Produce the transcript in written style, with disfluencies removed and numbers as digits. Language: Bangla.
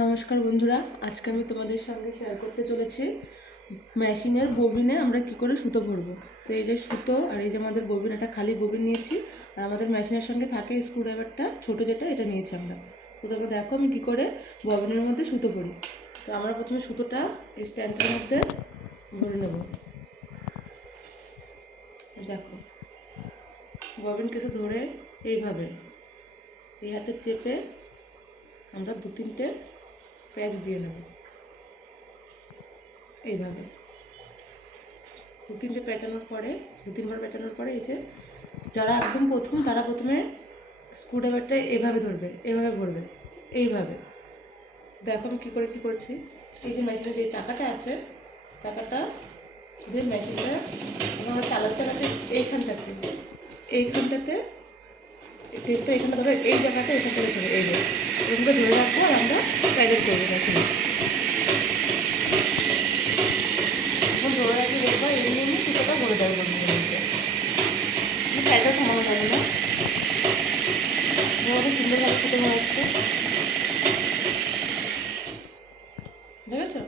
নমস্কার বন্ধুরা, আজকে আমি তোমাদের সঙ্গে শেয়ার করতে চলেছি মেশিনের ববিনে আমরা কি করে সুতো ভরবো। তো এই যে সুতো আর এই যে আমাদের ববিন, একটা খালি ববিন নিয়েছি, আর আমাদের মেশিনের সঙ্গে থাকে স্ক্রুড্রাইভারটা ছোটো যেটা, এটা নিয়েছি আমরা। তো তোমরা দেখো আমি কী করে ববিনের মধ্যে সুতো ভরি। তো আমরা প্রথমে সুতোটা এই স্ট্যান্ডের মধ্যে ভরে নেব। দেখো ববিন কেসে ধরে এইভাবে এই হাতে চেপে আমরা 2-3টে প্যাচ দিয়ে নেব। এইভাবে 2-3টে প্যাঁচানোর পরে 2-3বার প্যাঁচানোর পরে এই যে যারা একদম প্রথম তারা প্রথমে স্ক্রুড্রাইভারটা এভাবে ধরবে, এভাবে ভরবে, এইভাবে। দেখো আমি কী করছি। এই যে মেশিনের যে চাকাটা আছে, চাকাটা যে মেশিনটা আমরা চালাতে এইখানটাতে টেস্টটা এখানে ধরে এই জায়গাটা এখান করে ধরে এইভাবে ধরে রাখবো, আর আমরা প্যাডেল করবো মেশিনে। এখন ধরে রাখি, দেখবো এমনি সুতোটা ভরে যাবে বন্ধুদের মধ্যে, প্যাডটা থামানো যাবে না। এভাবে সুন্দরভাবে সুতো ভরে যাচ্ছে, দেখেছো।